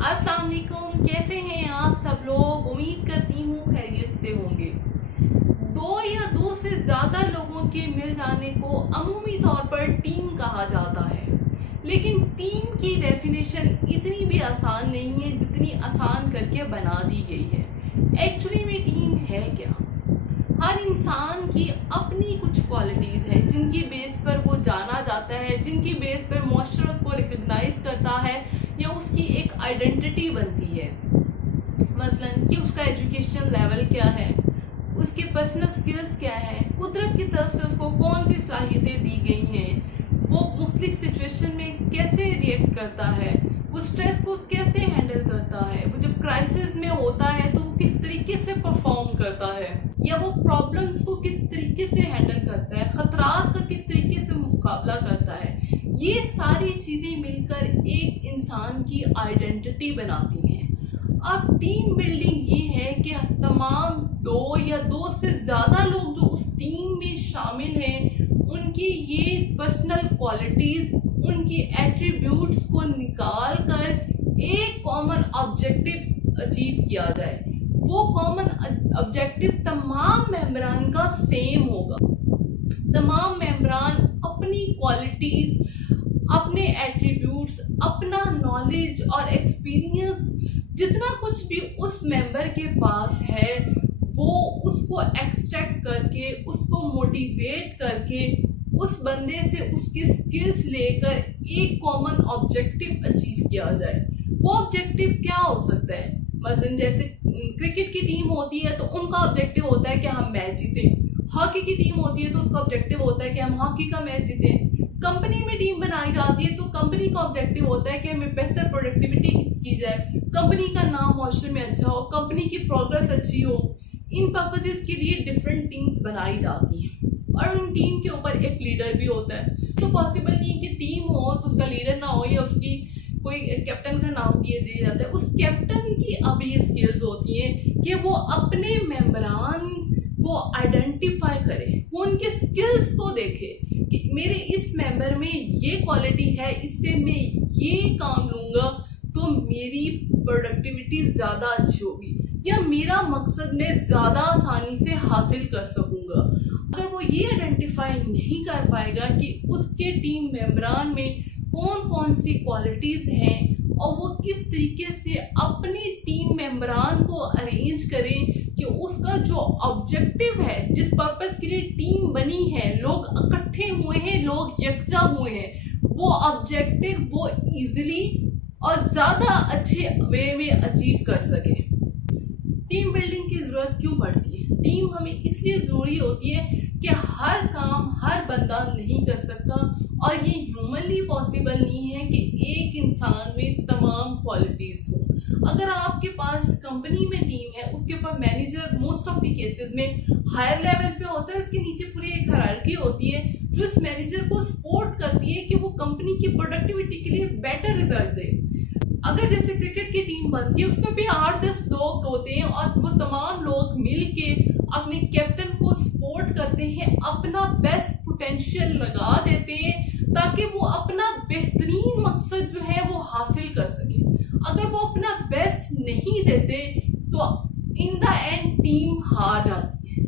अस्सलाम वालेकुम, कैसे हैं आप सब लोग। उम्मीद करती हूँ खैरियत से होंगे। दो या दो से ज्यादा लोगों के मिल जाने को अमूमी तौर पर टीम कहा जाता है, लेकिन टीम की डेफिनेशन इतनी भी आसान नहीं है जितनी आसान करके बना दी गई है। एक्चुअली में टीम है क्या? हर इंसान की अपनी कुछ क्वालिटीज है जिनकी बेस पर वो जाना जाता है, जिनकी बेस पर मुआशरा उसको रिकग्नाइज करता है या उसकी एक आइडेंटिटी बनती है। मसलन कि उसका एजुकेशन लेवल क्या है, उसके पर्सनल स्किल्स क्या है, कुदरत की तरफ से उसको कौन सी सलाहियतें दी गई हैं, वो मुख्तलिफ सिचुएशन में कैसे रिएक्ट करता है, वो स्ट्रेस को कैसे हैंडल करता है, वो जब क्राइसिस में होता है तो वो किस तरीके से परफॉर्म करता है, या वो प्रॉब्लम्स को किस तरीके से हैंडल करता है, खतरात का किस तरीके से मुकाबला करता है। ये सारी चीजें मिलकर एक इंसान की आइडेंटिटी बनाती हैं। अब टीम बिल्डिंग ये है कि तमाम दो या दो से ज्यादा लोग जो उस टीम में शामिल हैं उनकी ये पर्सनल क्वालिटीज, उनकी एट्रीब्यूट्स को निकाल कर एक कॉमन ऑब्जेक्टिव अचीव किया जाए। वो कॉमन ऑब्जेक्टिव तमाम मेंबरान का सेम होगा। तमाम मेंबरान अपनी क्वालिटीज, अपने एट्रीब्यूट्स, अपना नॉलेज और एक्सपीरियंस, जितना कुछ भी उस मेंबर के पास है वो उसको एक्सट्रैक्ट करके, उसको मोटिवेट करके, उस बंदे से उसके स्किल्स लेकर एक कॉमन ऑब्जेक्टिव अचीव किया जाए। वो ऑब्जेक्टिव क्या हो सकता है? मतलब जैसे क्रिकेट की टीम होती है तो उनका ऑब्जेक्टिव होता है कि हम मैच जीते। हॉकी की टीम होती है तो उसका ऑब्जेक्टिव होता है कि हम हॉकी का मैच जीते। कंपनी में टीम बनाई जाती है तो कंपनी का ऑब्जेक्टिव होता है कि हमें बेहतर प्रोडक्टिविटी की जाए, कंपनी का नाम माशरे में अच्छा हो, कंपनी की प्रोग्रेस अच्छी हो। इन पर्पसेस के लिए डिफरेंट टीम्स बनाई जाती हैं और उन टीम के ऊपर एक लीडर भी होता है। तो पॉसिबल नहीं है कि टीम हो तो उसका लीडर ना हो या उसकी कोई कैप्टन का नाम दिया जाता है। उस कैप्टन की अब ये स्किल्स होती हैं कि वो अपने मेंबरान को आइडेंटिफाई करे, वो उनके स्किल्स को देखे कि मेरे इस मेंबर में ये क्वालिटी है, इससे मैं ये काम लूंगा तो मेरी प्रोडक्टिविटी ज्यादा अच्छी होगी या मेरा मकसद मैं ज्यादा आसानी से हासिल कर सकूंगा। अगर वो ये आइडेंटिफाई नहीं कर पाएगा कि उसके टीम मेंबरान में कौन कौन सी क्वालिटीज हैं और वो किस तरीके से अपनी टीम मेंबरान को अरेंज करें कि उसका जो ऑब्जेक्टिव है, जिस पर्पस के लिए टीम बनी है, लोग इकट्ठे हुए हैं, लोग यकजा हुए हैं, वो ऑब्जेक्टिव वो इजीली और ज्यादा अच्छे वे में अचीव कर सके। टीम बिल्डिंग की जरूरत क्यों पड़ती है? टीम हमें इसलिए जरूरी होती है कि हर काम हर बंदा नहीं कर सकता और ये ह्यूमनली पॉसिबल नहीं है कि एक इंसान में तमाम क्वालिटीज हो। अगर आपके पास कंपनी में टीम है, उसके ऊपर manager most of the cases में हायर लेवल पे होता है, उसके नीचे पूरी एक हायरार्की होती है जो इस मैनेजर को सपोर्ट करती है कि वो कंपनी की प्रोडक्टिविटी के लिए बेटर रिजल्ट दे। अगर जैसे क्रिकेट की टीम बनती है उसमें भी 8-10 लोग होते हैं और वो तमाम लोग मिलके अपने कैप्टन को सपोर्ट करते हैं, अपना बेस्ट पोटेंशियल लगा देते हैं ताकि वो अपना बेहतरीन मकसद जो है वो हासिल कर सके। अगर वो अपना बेस्ट नहीं देते तो इन द एंड टीम हार जाती है।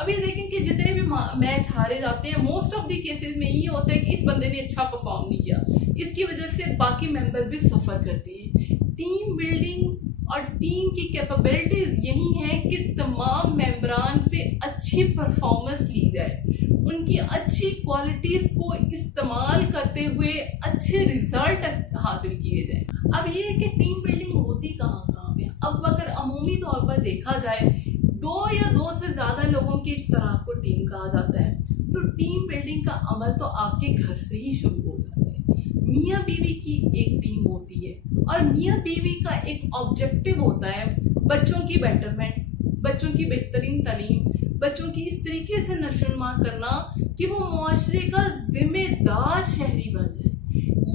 अभी देखें कि जितने भी मैच हारे जाते हैं मोस्ट ऑफ द केसेस में ये होता है कि इस बंदे ने अच्छा परफॉर्म नहीं किया, इसकी वजह से बाकी मेंबर्स भी सफर करते हैं। टीम बिल्डिंग और टीम की कैपेबिलिटीज यही है कि तमाम मेंबरान से अच्छी परफॉर्मेंस ली जाए, उनकी अच्छी क्वालिटीज को इस्तेमाल करते हुए अच्छे रिजल्ट हासिल किए जाए। अब ये है कि टीम बिल्डिंग होती कहाँ कहाँ पे। अब अगर अमूमी तौर पर देखा जाए दो या दो से ज्यादा लोगों की इस तरह को टीम कहा जाता है, तो टीम बिल्डिंग का अमल तो आपके घर से ही शुरू हो जाता है। मियाँ बीवी की एक टीम होती है और मियाँ बीवी का एक ऑब्जेक्टिव होता है बच्चों की बेटरमेंट, बच्चों की बेहतरीन तालीम, बच्चों की इस तरीके से नशोनुमा करना कि वो मुआशरे का जिम्मेदार शहरी बन जाए।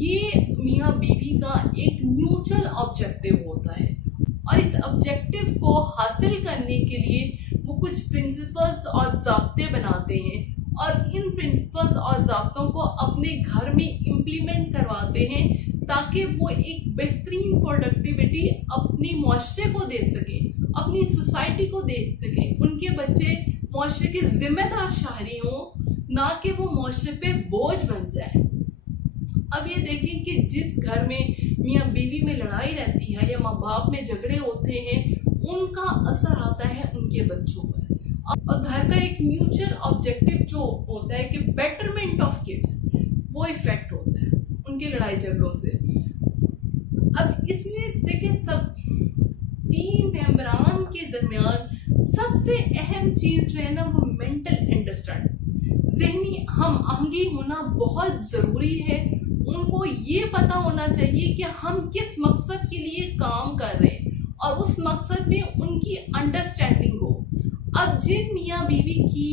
ये मियाँ बीवी का एक म्यूचुअल ऑब्जेक्टिव होता है और इस ऑब्जेक्टिव को हासिल करने के लिए वो कुछ प्रिंसिपल्स और ज़ाब्ते बनाते हैं और इन प्रिंसिपल्स और ज़ाब्तों को अपने घर में इम्प्लीमेंट करवाते हैं ताकि वो एक बेहतरीन प्रोडक्टिविटी अपनी मुआशरे को दे सके, अपनी सोसाइटी को दे सके, उनके बच्चे मुआशरे के जिम्मेदार शहरी हों, ना कि वो मुआशरे पे बोझ बन जाए। अब ये देखें कि जिस घर में मियाँ बीवी में लड़ाई रहती है या माँ बाप में झगड़े होते हैं, उनका असर आता है उनके बच्चों पर। और घर का एक म्यूचुअल ऑब्जेक्टिव जो होता है कि बेटरमेंट ऑफ किड्स, वो इफेक्ट होता है उनके लड़ाई झगड़ों से। अब इसलिए देखिए, सब टीम मेंबरान के दरमियान सबसे अहम चीज जो है ना, वो मेंटल अंडरस्टैंडिंग, ज़हनी हम आहंगी होना बहुत जरूरी है। उनको ये पता होना चाहिए कि हम किस मकसद के लिए काम कर रहे हैं और उस मकसद में उनकी अंडरस्टैंडिंग हो। अब जिन मियाँ बीवी की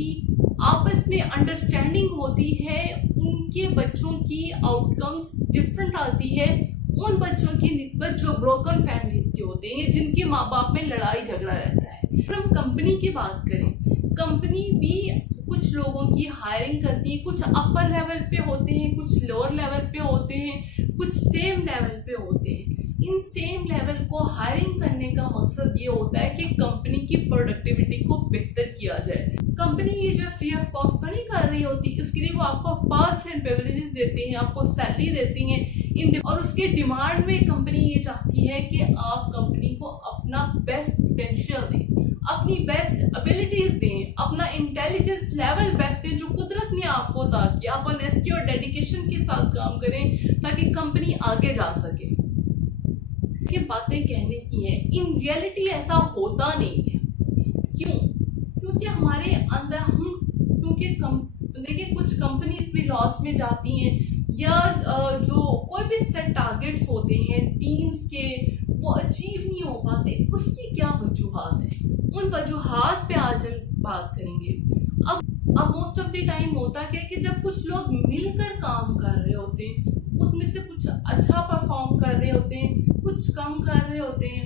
आपस में अंडरस्टैंडिंग होती है, उनके बच्चों की आउटकम्स डिफरेंट आती है उन बच्चों की निस्बत जो ब्रोकन फैमिलीज के होते हैं, जिनके माँ बाप में लड़ाई झगड़ा रहता है। अगर हम कंपनी की बात करें, कंपनी भी कुछ लोगों की हायरिंग करती है, कुछ अपर लेवल पे होते हैं, कुछ लोअर लेवल पे होते हैं, कुछ सेम लेवल पे होते हैं। इन सेम लेवल को हायरिंग करने का मकसद ये होता है कि कंपनी की प्रोडक्टिविटी को बेहतर किया जाए। कंपनी ये जो फ्री ऑफ कॉस्ट तो नहीं कर रही होती, उसके लिए वो आपको पर्क्स एंड प्रिविलेजेस देती हैं, आपको सैलरी देती हैं, और उसके डिमांड में कंपनी ये चाहती है कि आप कंपनी को अपना बेस्ट पोटेंशियल दें, अपनी बेस्ट एबिलिटीज दें, अपना इंटेलिजेंस लेवल बेस्ट दें जो कुदरत ने आपको अता किया। आप ऑनेस्टी और डेडिकेशन के साथ काम करें ताकि कंपनी आगे जा सके। ये बातें कहने की हैं, इन रियलिटी ऐसा होता नहीं है। क्यों? क्योंकि हमारे अंदर हम, क्योंकि देखिए कुछ कंपनीज भी लॉस में जाती हैं, या जो कोई भी सेट टारगेट्स होते हैं टीम्स के, वो अचीव नहीं हो पाते। उसकी क्या वजूहात है, उन वजूहात पे आज हम बात करेंगे। अब मोस्ट ऑफ द टाइम होता क्या है कि जब कुछ लोग मिलकर काम कर रहे होते हैं, उसमें से कुछ अच्छा परफॉर्म कर रहे होते हैं, कुछ कम कर रहे होते हैं,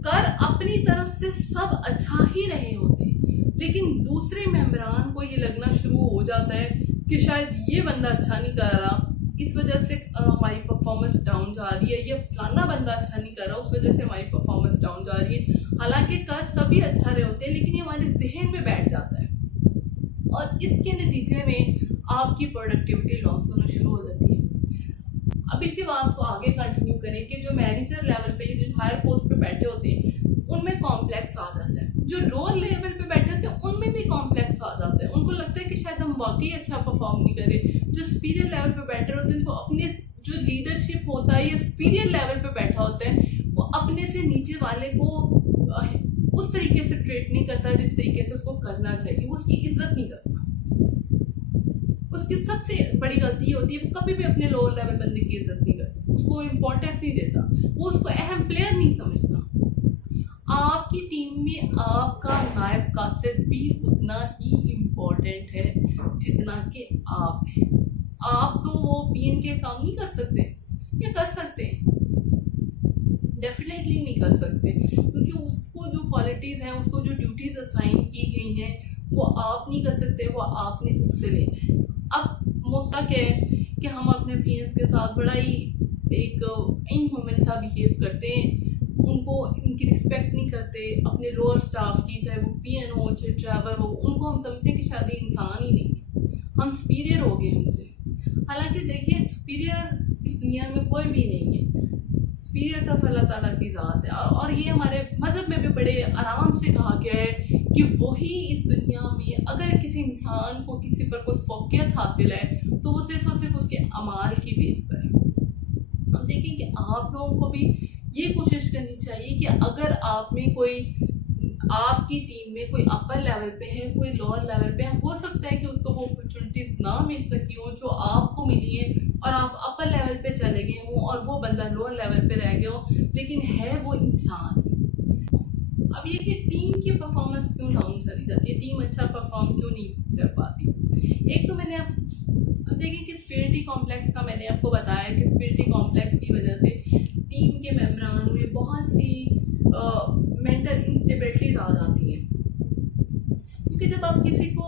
कर अपनी तरफ से सब अच्छा ही रहे होते हैं, लेकिन दूसरे मेंबरान को ये लगना शुरू हो जाता है कि शायद ये बंदा अच्छा नहीं कर रहा, इस वजह से हमारी परफॉर्मेंस डाउन जा रही है, ये फलाना बंदा अच्छा नहीं कर रहा, उस वजह से हमारी परफॉर्मेंस डाउन जा रही है। हालांकि कर सभी अच्छा रहे होते हैं, लेकिन ये हमारे जहन में बैठ जाता है और इसके नतीजे में आपकी प्रोडक्टिविटी लॉस होना शुरू हो जाती है। अब इसी बात को आगे कंटिन्यू करें कि जो मैनेजर लेवल पे, जो हायर पोस्ट पे बैठे होते हैं, उनमें कॉम्प्लेक्स आ जाता है। जो लोअर लेवल पे बैठे होते हैं उनमें भी कॉम्प्लेक्स आ जाता है। उनको लगता है कि शायद हम वाकई अच्छा परफॉर्म नहीं करें। जो सुपीरियर लेवल पे बैठे होते हैं, तो अपने जो लीडरशिप होता है या सुपीरियर लेवल पे बैठा होता है, वो अपने से नीचे वाले को उस तरीके से ट्रीट नहीं करता जिस तरीके से उसको करना चाहिए। वो उसकी इज्जत नहीं करता। उसकी सबसे बड़ी गलती होती है, वो कभी भी अपने लोअर लेवल बंदे की इज्जत नहीं करता, उसको इम्पोर्टेंस नहीं देता, वो उसको अहम प्लेयर नहीं समझता। आपकी टीम में आपका नायब कासिद भी उतना ही इम्पोर्टेंट है जितना कि आप हैं। आप तो वो पीएन के काम नहीं कर सकते, या कर सकते हैं? डेफिनेटली नहीं कर सकते, क्योंकि उसको जो क्वालिटीज हैं, उसको जो ड्यूटीज असाइन की गई हैं, वो आप नहीं कर सकते, वो आपने उससे लेना है। अब मोस्टा क्या है कि हम अपने पीएन्स के साथ बड़ा ही एक इनह्यूमन सा बिहेव करते हैं, उनको उनकी रिस्पेक्ट नहीं करते। अपने लोअर स्टाफ की, चाहे वो पीएन हो चाहे ड्राइवर हो, उनको हम समझते हैं कि शायद इंसान ही नहीं, हम सुपीरियर हो गए उनसे। हालांकि देखिए, सुपीरियर इस दुनिया में कोई भी नहीं है, सुपीरियर सिर्फ अल्लाह ताला की ज़ात है। और ये हमारे मज़हब में भी बड़े आराम से कहा गया है कि वही इस दुनिया में अगर किसी इंसान को किसी पर कोई फौकियत हासिल है, तो वो सिर्फ और सिर्फ उसके अमाल की बेस पर है। हम देखें कि आप लोगों को भी ये कोशिश करनी चाहिए कि अगर आप में कोई, आपकी टीम में कोई अपर लेवल पे है, कोई लोअर लेवल पे है, हो सकता है कि उसको वो अपॉर्चुनिटीज ना मिल सकी हो जो आपको मिली है, और आप अपर लेवल पे चले गए हों और वो बंदा लोअर लेवल पे रह गया हो, लेकिन है वो इंसान। अब ये कि टीम की परफॉर्मेंस क्यों डाउन चली जाती है, टीम अच्छा परफॉर्म क्यों नहीं कर पाती? एक तो मैंने अब देखिए कि स्पिरिटी कॉम्प्लेक्स का मैंने आपको बताया कि स्पिरिटी कॉम्प्लेक्स की वजह से टीम के मेंबरान में बहुत सी मेंटल इंस्टेबिलिटीज आ जाती हैं। क्योंकि जब आप किसी को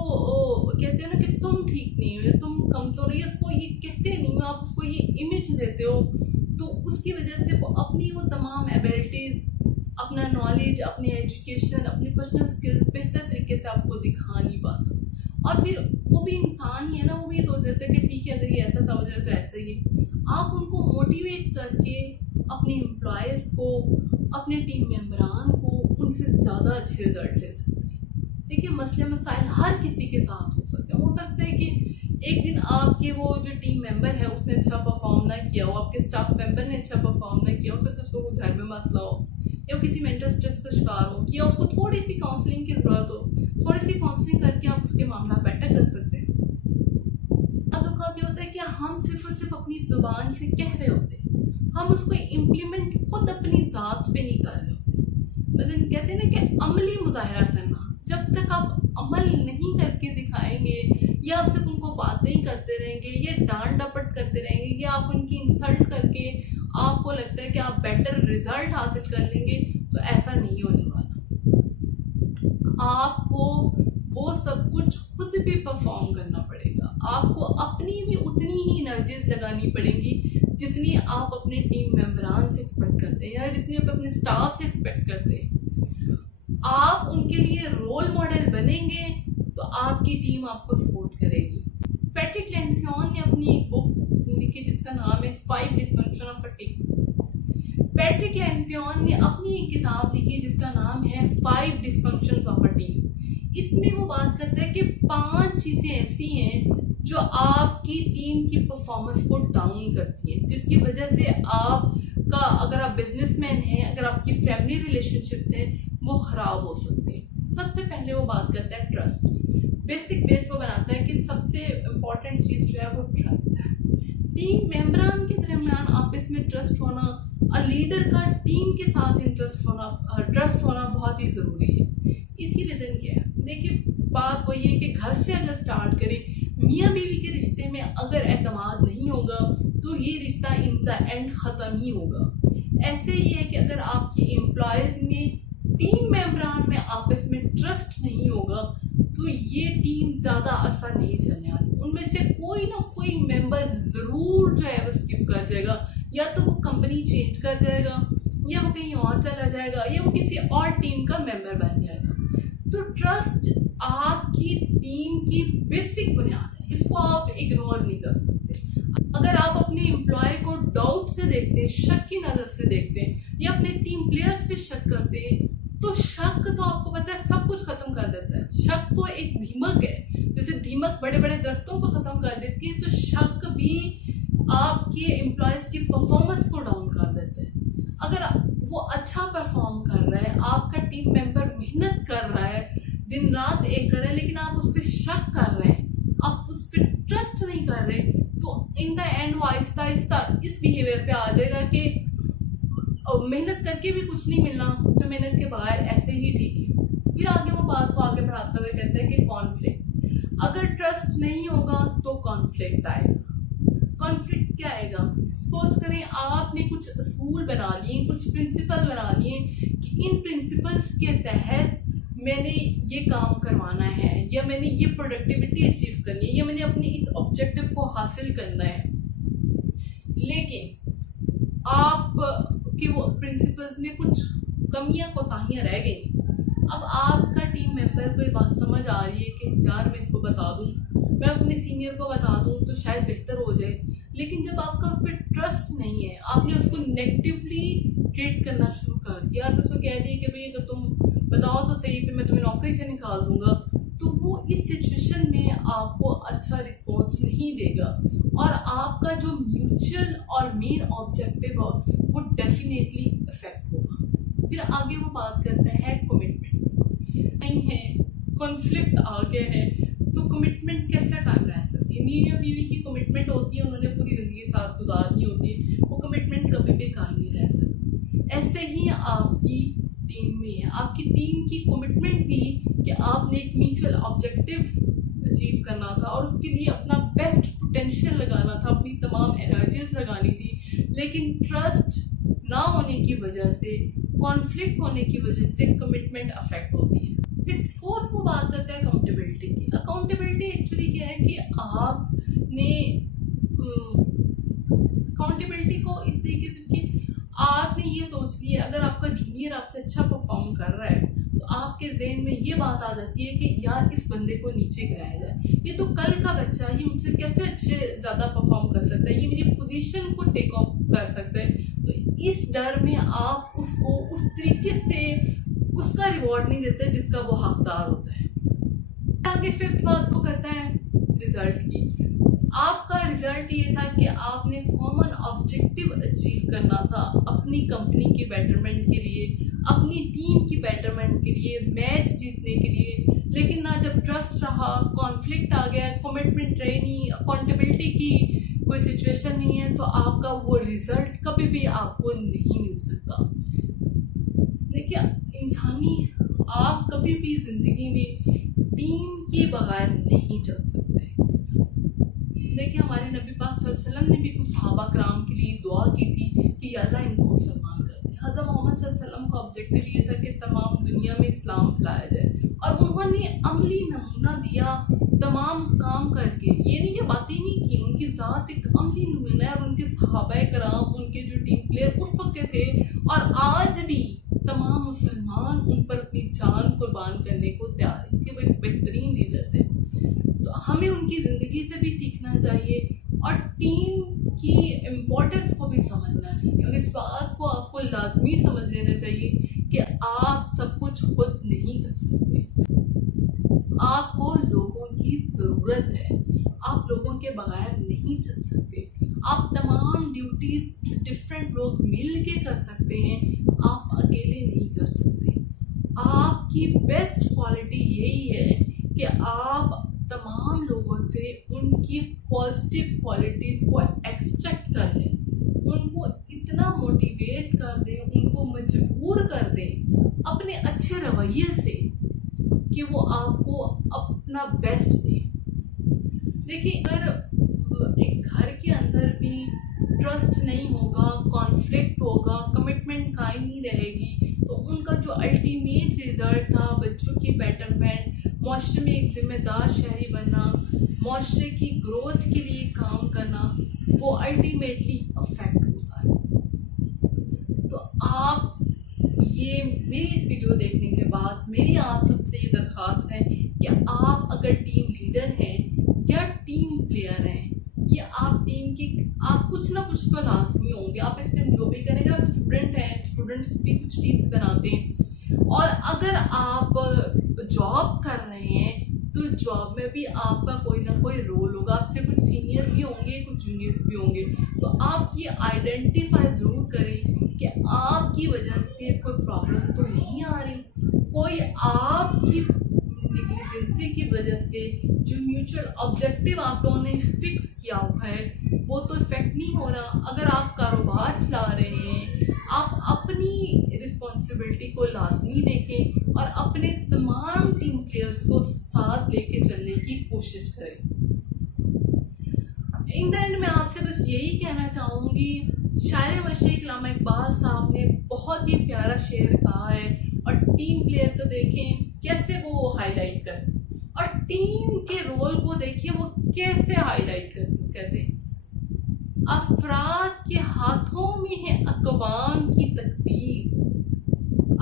कहते हो ना कि तुम ठीक नहीं हो, तुम कम तो नहीं, उसको ये कहते नहीं हो, आप उसको ये इमेज देते हो, तो उसकी वजह से वो अपनी वो तमाम नॉलेज, अपनी एजुकेशन, अपनी पर्सनल स्किल्स बेहतर तरीके से आपको दिखा नहीं पाता। और फिर वो भी इंसान ही है ना, वो भी सोच देते हैं कि ठीक है अगर ये ऐसा समझ रहे तो ऐसा ही है। आप उनको मोटिवेट करके अपने एम्प्लॉयज़ को, अपने टीम मेंबरान को उनसे ज़्यादा अच्छे रिजल्ट ले सकते हैं। देखिए मसले मसाइल हर किसी के साथ हो सकते हैं। हो सकता है कि एक दिन आपके वो जो टीम मेंबर है उसने अच्छा परफॉर्म ना किया हो, आपके स्टाफ मेंबर ने अच्छा परफॉर्म ना किया हो, तो उसको घर में मसला हो या किसी मेंटल स्ट्रेस का शिकार हो या उसको थोड़ी सी काउंसलिंग की ज़रूरत हो, थोड़ी सी काउंसलिंग करके आप उसके मामला बेटर कर सकते हैं। अब ये होता है कि हम सिर्फ और सिर्फ अपनी ज़ुबान से कह रहे होते हैं, हम उसको इम्प्लीमेंट खुद अपनी ज़ात पे नहीं कर रहे होते। मतलब कहते हैं ना कि अमली मुजाहरा करना, जब तक आप अमल नहीं करके दिखाएंगे या आप सिर्फ उनको बातें ही करते रहेंगे या डांट डपट करते रहेंगे या आप उनकी इंसल्ट करके आपको लगता है कि आप बेटर रिजल्ट हासिल कर लेंगे, तो ऐसा नहीं होने वाला। आपको वो सब कुछ खुद भी परफॉर्म करना पड़ेगा। आपको अपनी भी उतनी ही एनर्जीज लगानी पड़ेगी जितनी आप अपने टीम मेंबरान से एक्सपेक्ट करते हैं या जितनी आप अपने स्टाफ से एक्सपेक्ट करते हैं। आप उनके लिए रोल मॉडल बनेंगे तो आपकी टीम आपको सपोर्ट करेगी। पैट्रिक लेंसियन ने अपनी एक बुक लिखी जिसका नाम है 5 dysfunction of a team. Patrick Lencioni ने अपनी एक किताब लिखी जिसका नाम है 5 डिस्फंक्शंस ऑफ अ टीम। इसमें वो बात करता है कि 5 चीजें ऐसी हैं जो आपकी टीम की परफॉर्मेंस को डाउन करती है, जिसकी वजह से आपका, अगर आप बिजनेसमैन हैं, अगर आपकी फैमिली रिलेशनशिप्स हैं, वो खराब हो सकते हैं। सबसे पहले वो बात करता है ट्रस्ट। बेसिक बेस वो बनाता है कि सबसे इम्पोर्टेंट चीज जो है वो ट्रस्ट है। टीम मेंबरान के दरमियान आपस में ट्रस्ट होना और लीडर का टीम के साथ ट्रस्ट होना बहुत ही जरूरी है। इसकी रीजन क्या है? देखिए बात वही है कि घर से अगर स्टार्ट करें, मियाँ बीवी के रिश्ते में अगर एतमाद नहीं होगा तो ये रिश्ता इन द एंड ख़त्म ही होगा। ऐसे ही है कि अगर आपके एम्प्लॉयज़ में, टीम मेंबरान में आपस में ट्रस्ट नहीं होगा तो ये टीम ज़्यादा अरसा नहीं चलने वाली। उनमें से कोई ना कोई मेंबर ज़रूर जो है वो स्किप कर जाएगा, या तो वो कंपनी चेंज कर जाएगा या वो कहीं और चला जाएगा या वो किसी और टीम का मेंबर बन जाएगा। तो ट्रस्ट आपकी टीम की बेसिक बुनियाद है, इसको आप इग्नोर नहीं कर सकते। अगर आप अपने एम्प्लॉय को डाउट से देखते हैं, शक की नज़र से देखते हैं या अपने टीम प्लेयर्स पे शक करते हैं, तो शक तो आपको पता है सब कुछ खत्म कर देता है। शक तो एक दीमक है, जैसे दीमक बड़े बड़े दरख्तों को खत्म कर देती है, तो शक भी आपके एम्प्लॉयज की परफॉर्मेंस को डाउन कर देते हैं। अगर वो अच्छा परफॉर्म कर रहा है, आपका टीम मेंबर मेहनत कर रहा है, दिन रात एक कर रहा है, लेकिन आप उस पर शक कर रहे हैं, आप उस पर ट्रस्ट नहीं कर रहे, तो इन द एंड वो आहिस्ता आहिस्ता इस बिहेवियर पे आ जाएगा कि मेहनत करके भी कुछ नहीं मिलना, तो मेहनत के बाहर ऐसे ही ठीक है। फिर आगे वो बात को आगे बढ़ाते हुए कहते हैं कि कॉन्फ्लिक्ट, अगर ट्रस्ट नहीं होगा तो कॉन्फ्लिक्ट आएगा। कॉन्फ्लिक्ट क्या आएगा? सपोज करें आपने कुछ असूल बना लिए, कुछ प्रिंसिपल बना लिए कि इन प्रिंसिपल्स के तहत मैंने ये काम करवाना है या मैंने ये प्रोडक्टिविटी अचीव करनी है या मैंने अपने इस ऑब्जेक्टिव को हासिल करना है, लेकिन आप कि वो प्रिंसिपल्स में कुछ कमियां कोताहियां रह गई। अब आपका टीम मेंबर को ये बात समझ आ रही है कि यार मैं इसको बता दूं, मैं अपने सीनियर को बता दूं तो शायद बेहतर हो जाए, लेकिन जब आपका उस पर ट्रस्ट नहीं है, आपने उसको नेगेटिवली ट्रीट करना शुरू कर दिया, आपने उसको कह दिया कि भाई अगर तुम बताओ तो सही, फिर मैं तुम्हें नौकरी से निकाल दूंगा, तो वो इस सिचुएशन में आपको अच्छा रिस्पॉन्स नहीं देगा और आपका जो म्यूचुअल और मेन ऑब्जेक्टिव हो वो डेफिनेटली इफेक्ट होगा। फिर आगे वो बात करते हैं कमिटमेंट। नहीं है, कॉन्फ्लिक्ट आ गया है, तो कमिटमेंट कैसे कायम रह सकती है? मियाँ बीवी की कमिटमेंट होती है, उन्होंने पूरी ज़िंदगी साथ गुजारनी होती है, वो कमिटमेंट कभी भी कायम नहीं रह सकती। ऐसे ही आपकी टीम में है, आपकी टीम की कमिटमेंट थी कि आपने एक म्यूचुअल ऑब्जेक्टिव अचीव करना था और उसके लिए अपना बेस्ट पोटेंशियल लगाना था, अपनी तमाम एनर्जीज लगानी थी, लेकिन ट्रस्ट ना होने की वजह से, कॉन्फ्लिक्ट होने की वजह से कमिटमेंट अफेक्ट होती है। फिर फोर्थ वो बात करते हैं अकाउंटेबिलिटी की। अकाउंटेबिलिटी एक्चुअली क्या है कि आपने अकाउंटेबिलिटी को इस तरीके से कि आपने ये सोच लिया, अगर आपका जूनियर आपसे अच्छा परफॉर्म कर रहा है तो आपके ज़हन में ये बात आ जाती है कि यार इस बंदे को नीचे गिराया जाए, ये तो कल का बच्चा है, ये मुझसे कैसे अच्छे ज़्यादा परफॉर्म कर सकता है, ये मेरी पोजीशन को टेक ऑफ कर सकता है। तो इस डर में आप उसको उस तरीके से उसका रिवॉर्ड नहीं देते जिसका वो हकदार होता है। आगे फिफ्थ बात वो करता है रिजल्ट की। आपका रिजल्ट ये था कि आपने कॉमन ऑब्जेक्टिव अचीव करना था अपनी कंपनी के बेटरमेंट के लिए, अपनी टीम की बेटरमेंट के लिए, मैच जीतने के लिए। लेकिन ना जब ट्रस्ट रहा, कॉन्फ्लिक्ट आ गया, कमिटमेंट रही नहीं, अकाउंटेबिलिटी की कोई सिचुएशन नहीं है, तो आपका वो रिजल्ट कभी भी आपको नहीं मिल सकता। देखिए इंसानी, आप कभी भी जिंदगी में टीम के बगैर नहीं चल सकते। देखिए हमारे नबी पाक सल्लल्लाहु अलैहि वसल्लम ने भी कुछ सहाबा कराम के लिए दुआ की थी कि या अल्लाह इनको मुसलमान कर दे। हज़रत मोहम्मद सल्लल्लाहु अलैहि वसल्लम का ऑब्जेक्टिव ये था कि तमाम दुनिया में इस्लाम फैलाया जाए, और उन्होंने अमली नमूना दिया तमाम काम करके। ये नहीं कि बातें नहीं की, उनकी ज़ात एक अमली नमूना है, और उनके सहाबा कराम, उनके जो टीम प्लेयर उस वक्त के थे और आज भी तमाम मुसलमान उन पर अपनी जान कुर्बान करने को तैयार है कि वो एक बेहतरीन लीडर थे। तो हमें उनकी ज़िंदगी से भी सीखना चाहिए और टीम की इम्पोर्टेंस को भी समझना चाहिए, और इस बात को आपको लाजमी समझ लेना चाहिए कि आप सब कुछ खुद नहीं कर सकते। आपको लोगों की ज़रूरत है, आप लोगों के बगैर नहीं चल सकते। आप तमाम ड्यूटीज जो डिफरेंट लोग मिल के कर सकते हैं, आप अकेले नहीं कर सकते। आपकी बेस्ट क्वालिटी यही है कि आप तमाम लोगों से उनकी पॉजिटिव क्वालिटीज़ को एक्सट्रैक्ट कर लें, उनको इतना मोटिवेट कर दें, उनको मजबूर कर दें अपने अच्छे रवैये से कि वो आपको अपना बेस्ट दें। देखिए अगर एक घर के अंदर भी ट्रस्ट नहीं होगा, कॉन्फ्लिक्ट होगा, कमिटमेंट कायम नहीं रहेगी, तो उनका जो अल्टीमेट रिजल्ट था बच्चों की बेटरमेंट, माशरे में एक जिम्मेदार शहरी बनना, माशरे की ग्रोथ के लिए काम करना, वो अल्टीमेटली अफेक्ट होता है। तो आप ये मेरी इस वीडियो देखने के बाद मेरी आप सबसे ये दरख्वास्त है कि आप अगर टीम लीडर हैं या टीम प्लेयर हैं या आप टीम की, आप कुछ ना कुछ तो लाजमी होंगे। आप इस टाइम जो भी करेंगे, आप स्टूडेंट हैं, स्टूडेंट्स भी कुछ टीम्स बनाते हैं, और अगर आप जॉब कर रहे हैं तो जॉब में भी आपका कोई ना कोई रोल होगा, आपसे कुछ सीनियर भी होंगे, कुछ जूनियर्स भी होंगे। तो आप ये आइडेंटिफाई ज़रूर करें कि आपकी वजह से कोई प्रॉब्लम तो नहीं आ रही, कोई आपकी नेग्लिजेंसी की वजह से जो म्यूचुअल ऑब्जेक्टिव आप लोगों ने फिक्स किया हुआ है वो तो इफेक्ट नहीं हो रहा। अगर आप कारोबार चला रहे हैं, आप अपनी रिस्पॉन्सिबिलिटी को लाजमी देखें और अपने तमाम टीम प्लेयर्स को साथ लेके चलने की कोशिश करें। इन द एंड मैं आपसे बस यही कहना चाहूँगी, शायर मशरिक़ अल्लामा इकबाल साहब ने बहुत ही प्यारा शेर कहा है, और टीम प्लेयर को देखें कैसे वो हाईलाइट करते, और टीम के रोल को देखिए वो कैसे हाईलाइट करते हैं। अफराद के हाथों में है अक़वाम की तकदीर,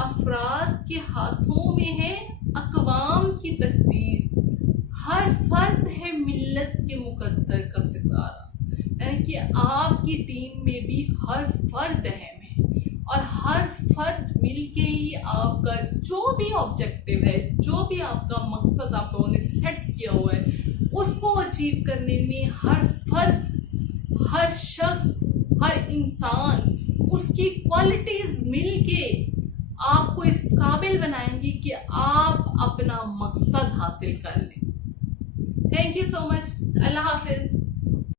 अफराद के हाथों में है अक़वाम की तकदीर, हर फर्द है मिल्लत के मुकद्दर का सितारा। यानी कि आपकी टीम में भी हर फर्द अहम है, और हर फर्द मिलके ही आपका जो भी ऑब्जेक्टिव है, जो भी आपका मकसद आप लोगों ने सेट किया हुआ है, उसको अचीव करने में हर फर्द, हर शख्स, हर इंसान, उसकी क्वालिटीज मिलके आपको इस काबिल बनाएंगी कि आप अपना मकसद हासिल कर लें। Thank you so much. Allah Hafiz.